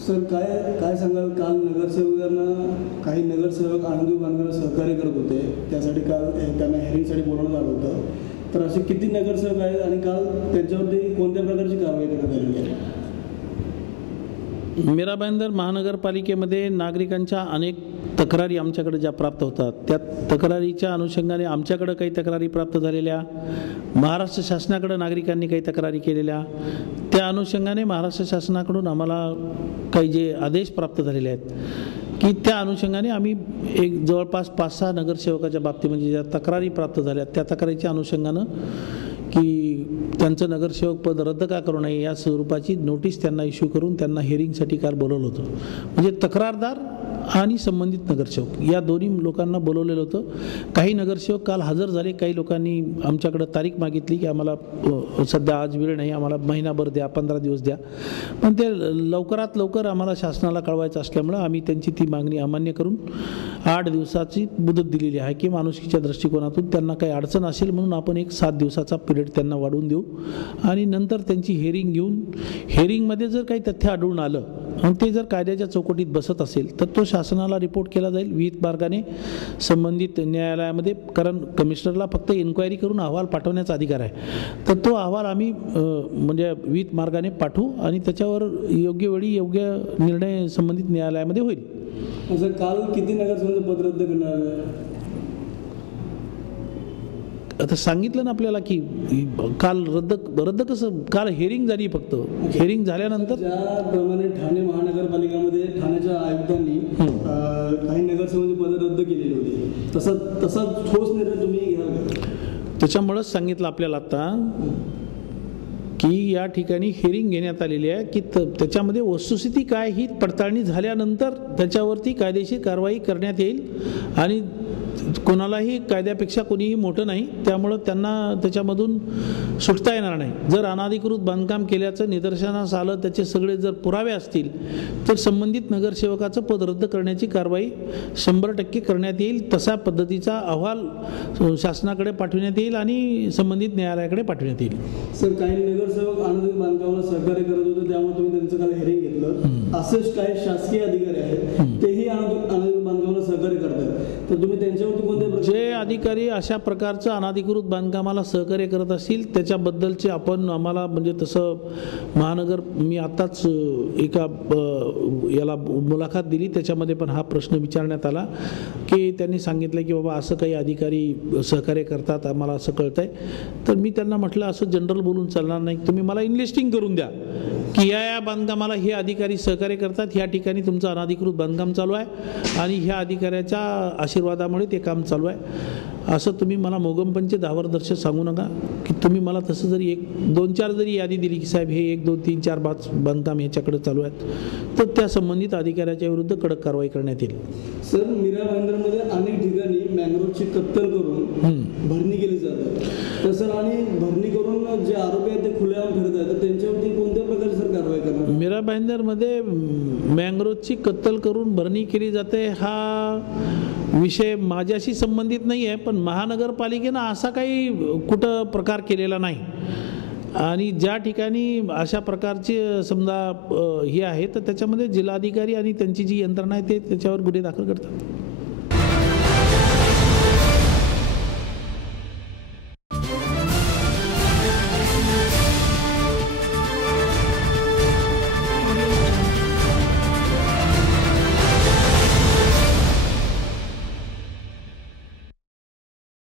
Sir काय सांगाल, काल नगरसेवकांना काही नगरसेवक आनंदी बांधकामाला सहकार्य करत होते, त्यासाठी काल त्यांना हेअरिंगसाठी बोलवण्यात आलं होतं. तर असे किती नगरसेवक आहेत आणि काल त्यांच्यावरती कोणत्या प्रकारची कारवाई करण्यात आलेली आहे? मीरा भाईंदर महानगरपालिकेमध्ये नागरिकांच्या अनेक तक्रारी आमच्याकडे ज्या प्राप्त होतात, त्या तक्रारीच्या अनुषंगाने आमच्याकडे काही तक्रारी प्राप्त झालेल्या, महाराष्ट्र शासनाकडे नागरिकांनी काही तक्रारी केलेल्या, त्या अनुषंगाने महाराष्ट्र शासनाकडून आम्हाला काही जे आदेश प्राप्त झालेले आहेत की त्या अनुषंगाने आम्ही एक जवळपास 5-6 नगरसेवकाच्या बाबतीमध्ये ज्या तक्रारी प्राप्त झाल्या, त्या तक्रारीच्या अनुषंगानं की त्यांचं नगरसेवक पद रद्द का करू नये या स्वरूपाची नोटीस त्यांना इश्यू करून त्यांना हिअरिंगसाठी काल बोलवलं होतं. म्हणजे तक्रारदार आणि संबंधित नगरसेवक या दोन्ही लोकांना बोलवलेलं होतं. काही नगरसेवक काल हजर झाले, काही लोकांनी आमच्याकडे तारीख मागितली की आम्हाला सध्या आज वेळ नाही, आम्हाला महिनाभर द्या, 15 दिवस द्या, पण ते लवकरात लवकर आम्हाला शासनाला कळवायचं असल्यामुळं आम्ही त्यांची ती मागणी अमान्य करून 8 दिवसाची मुदत दिलेली आहे की माणुसकीच्या दृष्टिकोनातून त्यांना काही अडचण असेल म्हणून आपण एक 7 दिवसाचा पिरियड त्यांना वाढवून देऊ आणि नंतर त्यांची हिअरिंग घेऊन हिअरिंगमध्ये जर काही तथ्य आढळून आलं आणि ते जर कायद्याच्या चौकटीत बसत असेल तर तो शासनाला रिपोर्ट केला जाईल विहित मार्गाने संबंधित न्यायालयामध्ये. कारण कमिशनरला फक्त इन्क्वायरी करून अहवाल पाठवण्याचा अधिकार आहे, तर तो अहवाल आम्ही म्हणजे विहित मार्गाने पाठवू आणि त्याच्यावर योग्य वेळी योग्य निर्णय संबंधित न्यायालयामध्ये होईल. सर, काल किती नगरसेवकांचं पद रद्द करणार आहे? आता सांगितलं ना आपल्याला की काल रद्द कसं, काल हिअरिंग झाली, फक्त हिअरिंग झाल्यानंतर ज्याप्रमाणे ठाणे महानगरपालिकामध्ये ठाण्याच्या आयुक्तांनी काही नगरसेवकांची पदं रद्द केलेली होती, तसा ठोस निर्णय तुम्ही घ्याल? त्याच्यामुळंच सांगितलं आपल्याला आता की या ठिकाणी हिअरिंग घेण्यात आलेली आहे की त्याच्यामध्ये वस्तुस्थिती काय ही पडताळणी झाल्यानंतर त्याच्यावरती कायदेशीर कारवाई करण्यात येईल आणि कोणालाही कायद्यापेक्षा कोणीही मोठं नाही, त्यामुळं त्यांना त्याच्यामधून सुटता येणार नाही. जर अनाधिकृत बांधकाम केल्याचं निदर्शनास आलं, त्याचे सगळे जर पुरावे असतील तर संबंधित नगरसेवकाचं पद रद्द करण्याची कारवाई 100% करण्यात येईल. तसा पद्धतीचा अहवाल शासनाकडे पाठवण्यात येईल आणि संबंधित न्यायालयाकडे पाठवण्यात येईल. सर, काही नगरसेवक अनाधिकृत बांधकामाला सहकार्य करत होते, त्यामुळे तुम्ही त्यांचं काल हिअरिंग घेतलं. असेच काही शासकीय अधिकारी आहेत तेही अनाधिकृत बांधकामाला सहकार्य करतात, तर तुम्ही त्यांच्यावरती कोणत्या जे अधिकारी अशा प्रकारचं अनाधिकृत बांधकामाला सहकार्य करत असतील त्याच्याबद्दलचे आम्हाला म्हणजे तसं मी आताच एका याला मुलाखत दिली, त्याच्यामध्ये पण हा प्रश्न विचारण्यात आला की त्यांनी सांगितलं की बाबा असं काही अधिकारी सहकार्य करतात, आम्हाला असं कळतंय. तर मी त्यांना म्हटलं असं जनरल बोलून चालणार नाही, तुम्ही मला इन्व्हेस्टिंग करून द्या की या बांधकामाला हे अधिकारी सहकार्य करतात, ह्या ठिकाणी तुमचं अनाधिकृत बांधकाम चालू आहे आणि ह्या अधिकाऱ्याच्या आशीर्वादामुळे ते काम चालू आहे. असं तुम्ही मला मोगमपंचे दावरदर्शक सांगू नका की तुम्ही मला तसं जरी 1-2-4 जरी यादी दिली की साहेब हे 1-2-3-4-5 बांधकाम ह्याच्याकडे चालू आहेत, तर त्या संबंधित अधिकाऱ्याच्या विरुद्ध कडक कारवाई करण्यात येईल. सर, मीरा भाईंदरमध्ये अनेक ठिकाणी मँग्रोव्हची कत्तल करून भरणी केली जाते, तर सर आणि भरणी करून जे आरोपी आहेत ते खुलेआम फिरत आहेत, तर त्यांच्यावरती कोणत्या प्रकारे सर कारवाई करणार? मीरा भाईंदरमध्ये मँग्रोव्हची कत्तल करून भरणी केली जाते हा विषय माझ्याशी संबंधित नाही आहे, पण महानगरपालिकेनं असा काही कुठं प्रकार केलेला नाही आणि ज्या ठिकाणी अशा प्रकारचे समजा हे आहे तर त्याच्यामध्ये जिल्हाधिकारी आणि त्यांची जी यंत्रणा आहे ते त्याच्यावर गुन्हे दाखल करतात.